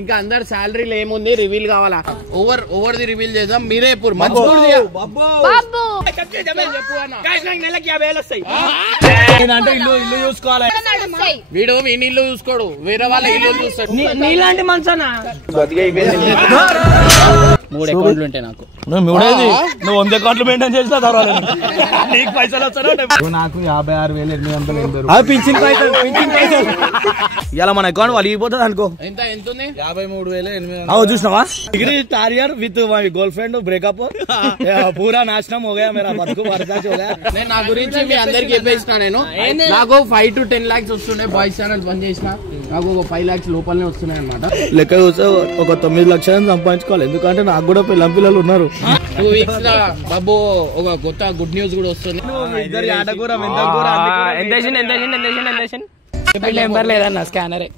ఇంకా అందరు శాలరీలు ఏముంది రివీల్ కావాలా? ఓవర్ ది రివీల్ చేద్దాం. మీరే చెప్పు. నెలకి 50,000 వస్తాయి. ఇల్లు చూసుకోవాలి. వీడు వీని ఇల్లు చూసుకోడు, వేరే వాళ్ళ ఇల్లు చూస్తాడు. నీలాంటి మనసనా 3 అకౌంట్లు ఉంటాయి నాకు. నువ్వు 100 అకౌంట్లు మెయింటైన్ చేసినా తర్వాత నీకు పైసలు వస్తాను. నాకు 56,880 పింఛన్ పైసలు. ఇలా మన అకౌంట్ వలిగిపోతుంది అనుకో. ఎంత ఉంది? 53,800. చూసినావా? Degree star year with my girl friend breakup పూరా నాశనం हो गया मेरा బతుకు బర్దాష్ हो गया. నేను నా గురించి మీ అందరికి చెప్పేసిన. నేను నాకు 5 to 10 lakhs వస్తున్నాయి. బాయ్స్ ఛానల్ బంద్ చేసిన. నాకు ఒక 5 lakhs లోపలనే వస్తున్నాయి అన్నమాట. లెక్క చూస్తే ఒక 9 లక్షలను సంపాదించుకోవాలి. ఎందుకంటే నాకు కూడా పిల్లలు ఉన్నారు. 2 weeks లా బాబు ఒక కొత్త గుడ్ న్యూస్ కూడా వస్తుంది. ఎంత లేదన్న స్కానరే.